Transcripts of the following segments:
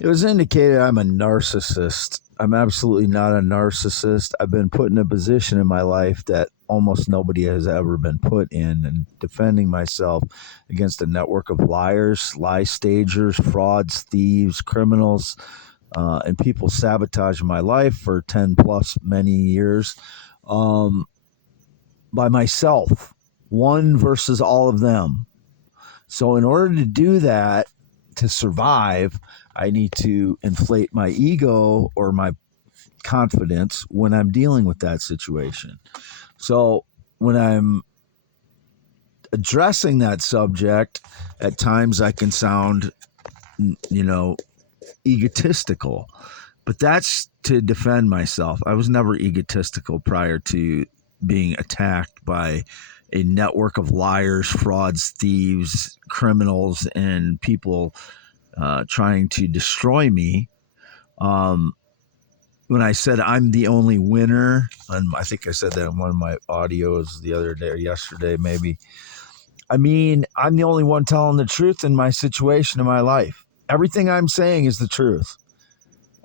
It was indicated I'm a narcissist. I'm absolutely not a narcissist. I've been put in a position in my life that almost nobody has ever been put in, and defending myself against a network of liars, lie stagers, frauds, thieves, criminals, and people sabotaging my life for 10 plus many years um, by myself, one versus all of them. So, in order to do that, to survive, I need to inflate my ego or my confidence when I'm dealing with that situation. So, when I'm addressing that subject, at times I can sound, egotistical, but that's to defend myself. I was never egotistical prior to being attacked by a network of liars, frauds, thieves, criminals, and people trying to destroy me. When I said I'm the only winner, and I think I said that in one of my audios the other day or yesterday, maybe. I mean, I'm the only one telling the truth in my situation in my life. Everything I'm saying is the truth.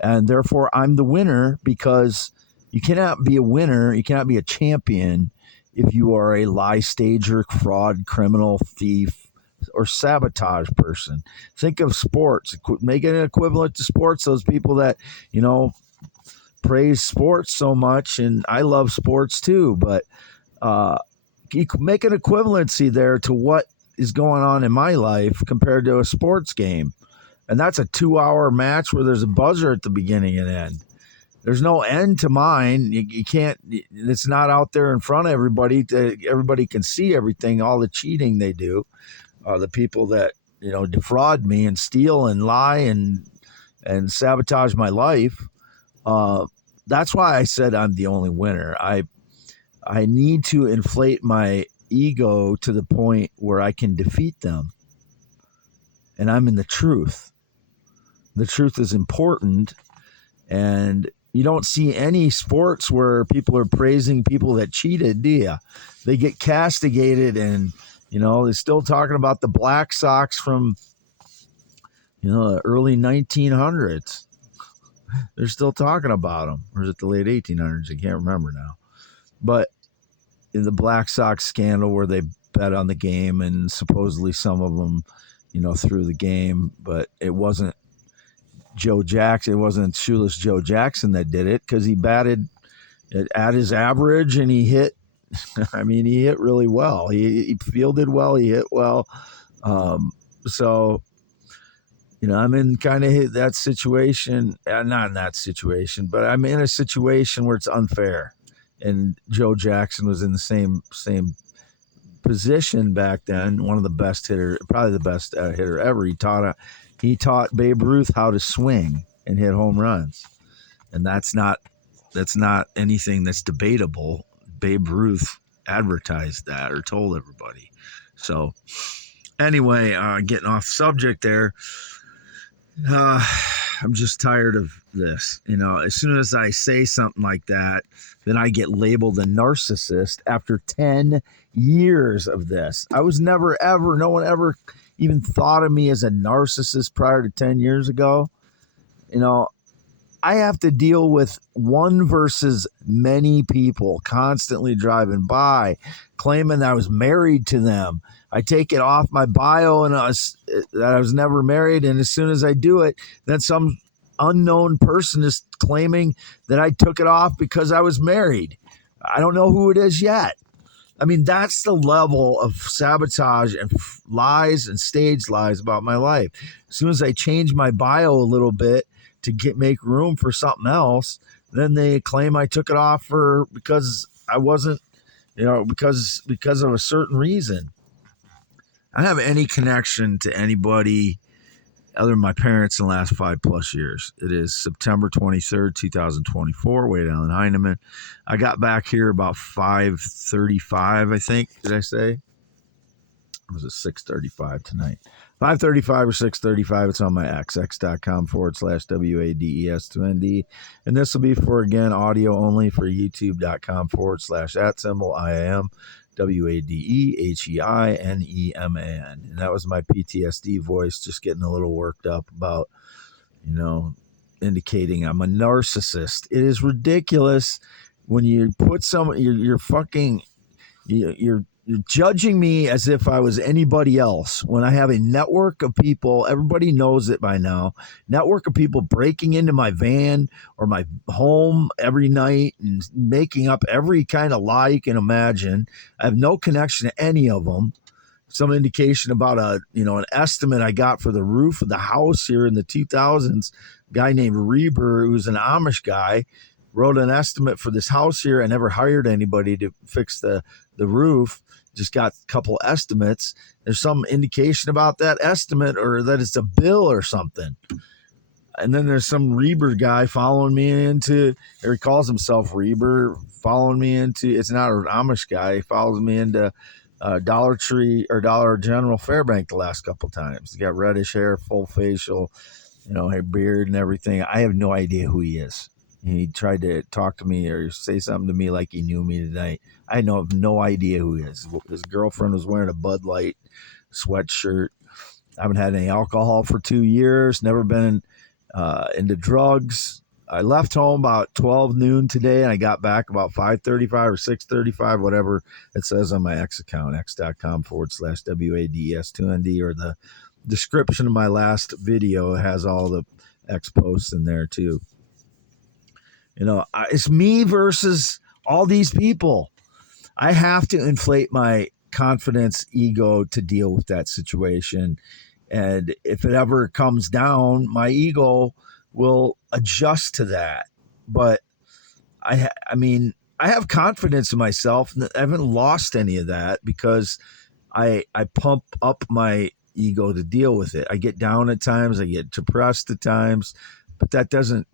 And therefore, I'm the winner, because you cannot be a winner, you cannot be a champion if you are a lie stager, fraud, criminal, thief, or sabotage person. Think of sports. Make it an equivalent to sports. Those people that, praise sports so much, and I love sports too, but you can make an equivalency there to what is going on in my life compared to a sports game. And that's a 2-hour match where there's a buzzer at the beginning and end. There's no end to mine. You can't, it's not out there in front of everybody. Everybody can see everything, all the cheating they do. The people that, defraud me and steal and lie and sabotage my life. That's why I said I'm the only winner. I need to inflate my ego to the point where I can defeat them. And I'm in the truth. The truth is important. And you don't see any sports where people are praising people that cheated, do you? They get castigated, and, they're still talking about the Black Sox from, the early 1900s. They're still talking about them. Or is it the late 1800s? I can't remember now. But in the Black Sox scandal where they bet on the game, and supposedly some of them, threw the game, but it wasn't Joe Jackson. It wasn't shoeless Joe Jackson that did it, because he batted at his average, and he hit. I mean, he hit really well. He fielded well. He hit well. So, I'm in kind of that situation. Not in that situation, but I'm in a situation where it's unfair. And Joe Jackson was in the same position back then. One of the best hitter, probably the best hitter ever. He taught Babe Ruth how to swing and hit home runs, and that's not anything that's debatable. Babe Ruth advertised that or told everybody. So anyway, getting off subject there. I'm just tired of this. As soon as I say something like that, then I get labeled a narcissist after 10 years of this. I was never, ever, no one ever even thought of me as a narcissist prior to 10 years ago. I have to deal with one versus many people constantly driving by, claiming that I was married to them. I take it off my bio and that I was never married. And as soon as I do it, then some unknown person is claiming that I took it off because I was married. I don't know who it is yet. I mean, that's the level of sabotage and lies and staged lies about my life. As soon as I change my bio a little bit to make room for something else, then they claim I took it off because I wasn't, because of a certain reason. I don't have any connection to anybody other than my parents in the last 5+ years. It is September 23rd, 2024, way down in Heinemann. I got back here about 5:35, I think. Did I say? Or was it 6:35 tonight? 5:35 or 6:35. It's on my xx.com/WADES2ND. And this will be for, again, audio only for youtube.com/@IAM. WADEHEINEMAN. And that was my PTSD voice, just getting a little worked up about, you know, indicating I'm a narcissist. It is ridiculous when you put you're fucking, you're judging me as if I was anybody else when I have a network of people. Everybody knows it by now. Network of people breaking into my van or my home every night and making up every kind of lie you can imagine. I have no connection to any of them. Some indication about an estimate I got for the roof of the house here in the 2000s. A guy named Reber, who's an Amish guy, wrote an estimate for this house here. I never hired anybody to fix the roof. Just got a couple estimates. There's some indication about that estimate or that it's a bill or something. And then there's some Reber guy following me into, or he calls himself Reber, following me into, it's not an Amish guy. He follows me into Dollar Tree or Dollar General Fairbank the last couple times. He got reddish hair, full facial, hair, beard and everything. I have no idea who he is. He tried to talk to me or say something to me like he knew me tonight. I have no idea who he is. His girlfriend was wearing a Bud Light sweatshirt. I haven't had any alcohol for 2 years. Never been into drugs. I left home about 12 noon today, and I got back about 5:35 or 6:35, whatever it says on my X account, x.com/WADS2ND, or the description of my last video has all the X posts in there too. It's me versus all these people. I have to inflate my confidence, ego to deal with that situation. And if it ever comes down, my ego will adjust to that. But I have confidence in myself. I haven't lost any of that because I pump up my ego to deal with it. I get down at times, I get depressed at times, but that doesn't,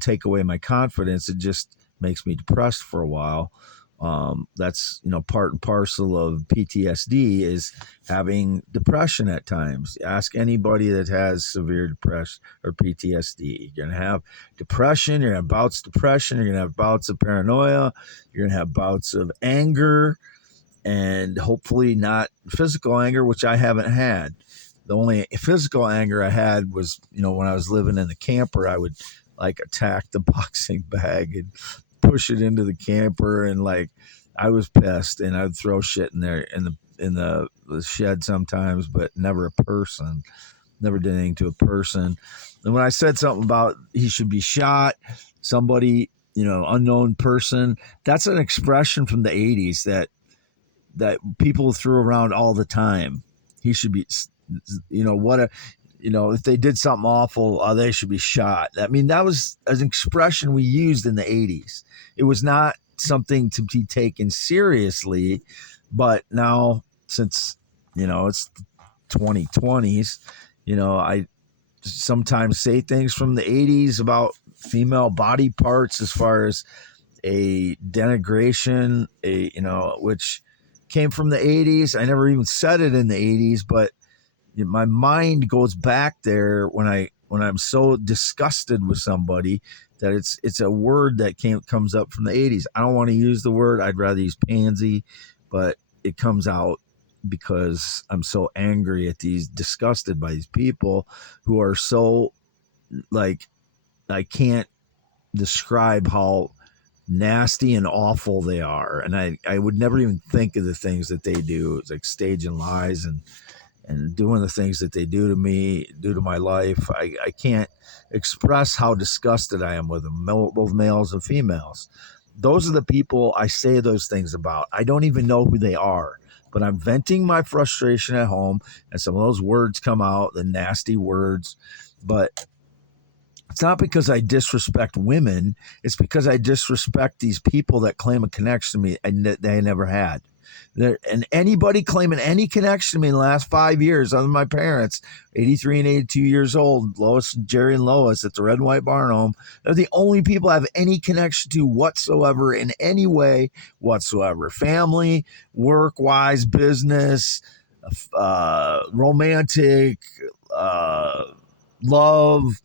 take away my confidence. It just makes me depressed for a while. That's, part and parcel of PTSD is having depression at times. Ask anybody that has severe depression or PTSD. You're going to have depression. You're going to have bouts of depression. You're going to have bouts of paranoia. You're going to have bouts of anger, and hopefully not physical anger, which I haven't had. The only physical anger I had was, when I was living in the camper, I would attack the boxing bag and push it into the camper, and I was pissed, and I'd throw shit in there in the shed sometimes, but never a person. Never did anything to a person. And when I said something about he should be shot, somebody, unknown person, that's an expression from the 80s that people threw around all the time. He should be, if they did something awful, they should be shot. I mean, that was an expression we used in the 80s. It was not something to be taken seriously, but now since, it's 2020s, I sometimes say things from the 80s about female body parts as far as a denigration, which came from the 80s. I never even said it in the 80s, but my mind goes back there when I'm so disgusted with somebody that it's a word that comes up from the 80s. I don't want to use the word. I'd rather use pansy, but it comes out because I'm so angry at disgusted by these people who are so I can't describe how nasty and awful they are. And I would never even think of the things that they do. It's like staging lies and doing the things that they do to me, do to my life. I can't express how disgusted I am with them, both males and females. Those are the people I say those things about. I don't even know who they are, but I'm venting my frustration at home, and some of those words come out, the nasty words. But it's not because I disrespect women. It's because I disrespect these people that claim a connection to me and that they never had. And anybody claiming any connection to me in the last 5 years, other than my parents, 83 and 82 years old, Jerry and Lois at the Red and White Barn Home, they're the only people I have any connection to whatsoever in any way whatsoever. Family, work-wise, business, romantic, love,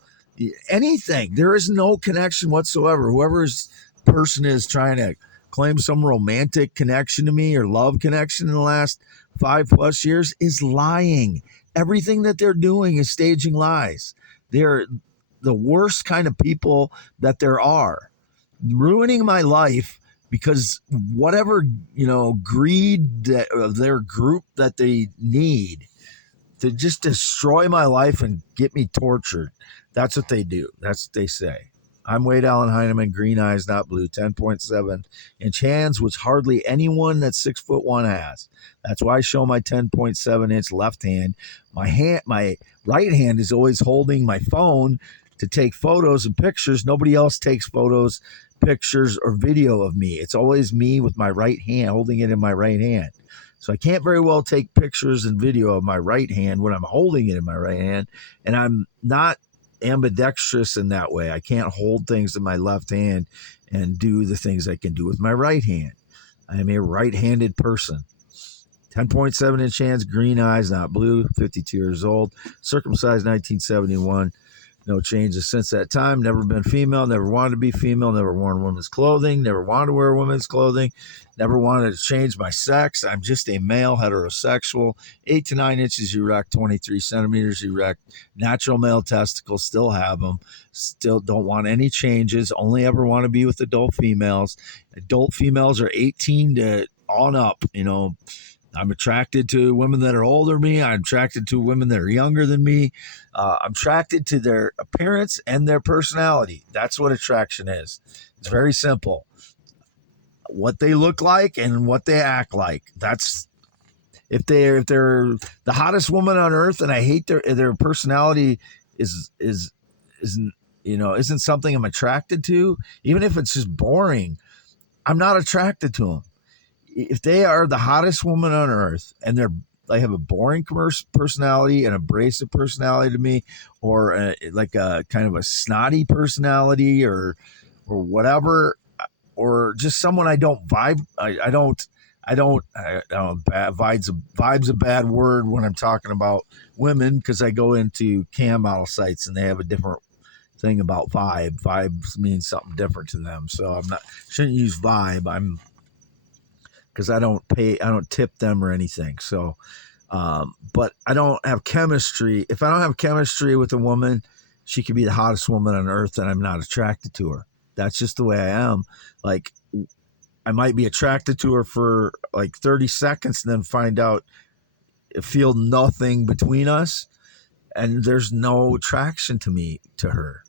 anything. There is no connection whatsoever. Whoever's person is trying to claim some romantic connection to me or love connection in the last 5+ years is lying. Everything that they're doing is staging lies. They're the worst kind of people that there are, ruining my life because whatever, greed of their group that they need to just destroy my life and get me tortured. That's what they do. That's what they say. I'm Wade Allen Heineman, green eyes, not blue, 10.7 inch hands, which hardly anyone that's 6'1" has. That's why I show my 10.7 inch left hand. My right hand is always holding my phone to take photos and pictures. Nobody else takes photos, pictures, or video of me. It's always me with my right hand, holding it in my right hand. So I can't very well take pictures and video of my right hand when I'm holding it in my right hand. And I'm not ambidextrous in that way. I can't hold things in my left hand and do the things I can do with my right hand. I am a right-handed person. 10.7 inch hands, green eyes, not blue, 52 years old, circumcised 1971. No changes since that time. Never been female, never wanted to be female, never worn women's clothing, never wanted to wear women's clothing, never wanted to change my sex. I'm just a male, heterosexual, 8 to 9 inches erect, 23 centimeters erect, natural male testicles, still have them, still don't want any changes, only ever want to be with adult females. Adult females are 18 to on up, I'm attracted to women that are older than me. I'm attracted to women that are younger than me. I'm attracted to their appearance and their personality. That's what attraction is. It's very simple. What they look like and what they act like. That's if they're the hottest woman on earth, and I hate their personality isn't something I'm attracted to. Even if it's just boring, I'm not attracted to them. If they are the hottest woman on earth and they have a boring personality, an abrasive personality to me, or like a kind of a snotty personality or whatever, or just someone I don't vibe. I don't. Vibe's a bad word when I'm talking about women, because I go into cam model sites and they have a different thing about vibe. Vibes means something different to them. So shouldn't use vibe. Because I don't tip them or anything. So, but I don't have chemistry. If I don't have chemistry with a woman, she could be the hottest woman on earth and I'm not attracted to her. That's just the way I am. Like, I might be attracted to her for like 30 seconds and then feel nothing between us. And there's no attraction to her.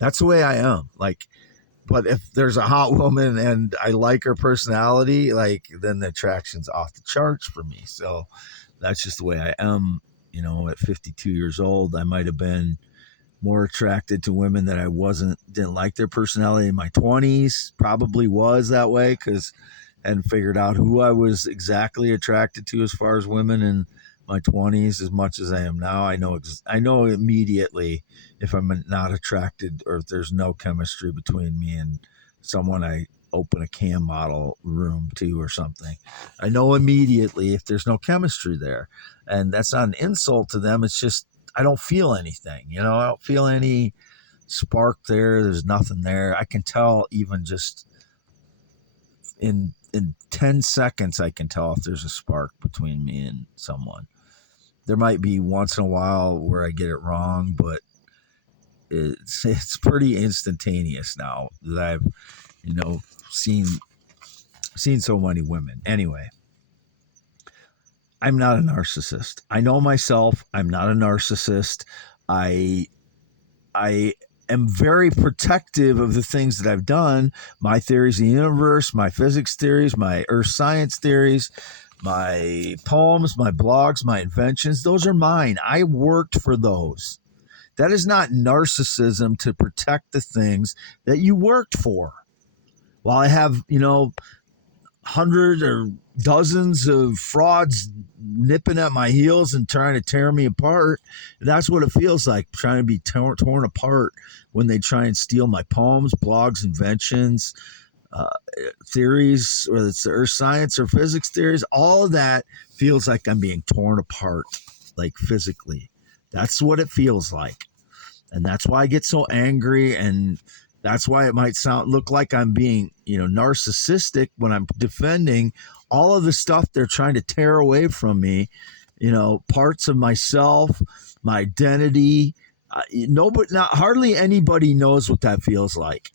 That's the way I am. Like, but if there's a hot woman and I like her personality, then the attraction's off the charts for me. So that's just the way I am. At 52 years old, I might have been more attracted to women that didn't like their personality in my 20s. Probably was that way because I hadn't figured out who I was exactly attracted to as far as women in my 20s as much as I am now. I know immediately if I'm not attracted or if there's no chemistry between me and someone I open a cam model room to or something. I know immediately if there's no chemistry there. And that's not an insult to them. It's just I don't feel anything. I don't feel any spark there. There's nothing there. I can tell even just in 10 seconds, I can tell if there's a spark between me and someone. There might be once in a while where I get it wrong, but it's pretty instantaneous now that I've, seen so many women. Anyway, I'm not a narcissist. I know myself. I'm not a narcissist. I am very protective of the things that I've done. My theories of the universe, my physics theories, my earth science theories, my poems, my blogs, my inventions, those are mine. I worked for those. That is not narcissism to protect the things that you worked for. While I have, hundreds or dozens of frauds nipping at my heels and trying to tear me apart, that's what it feels like, trying to be torn apart when they try and steal my poems, blogs, inventions, theories, whether it's the earth science or physics theories. All of that feels like I'm being torn apart, like physically. That's what it feels like. And that's why I get so angry, and that's why it might look like I'm being, narcissistic when I'm defending all of the stuff they're trying to tear away from me, parts of myself, my identity. Nobody, not hardly anybody knows what that feels like.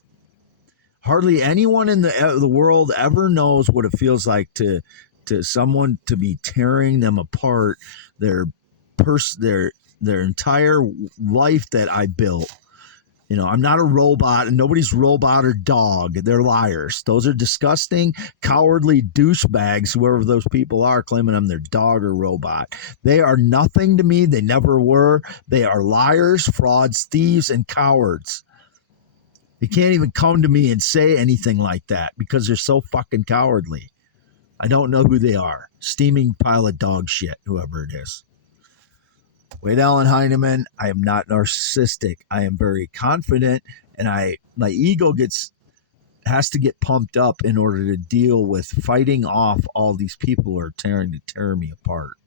Hardly anyone in the world ever knows what it feels like to someone to be tearing them apart, their their entire life that I built. You know, I'm not a robot, and nobody's robot or dog. They're liars. Those are disgusting, cowardly douchebags, whoever those people are, claiming I'm their dog or robot. They are nothing to me. They never were. They are liars, frauds, thieves, and cowards. They can't even come to me and say anything like that because they're so fucking cowardly. I don't know who they are. Steaming pile of dog shit, whoever it is. Wade Allen Heineman, I am not narcissistic. I am very confident, and my ego has to get pumped up in order to deal with fighting off all these people who are trying to tear me apart.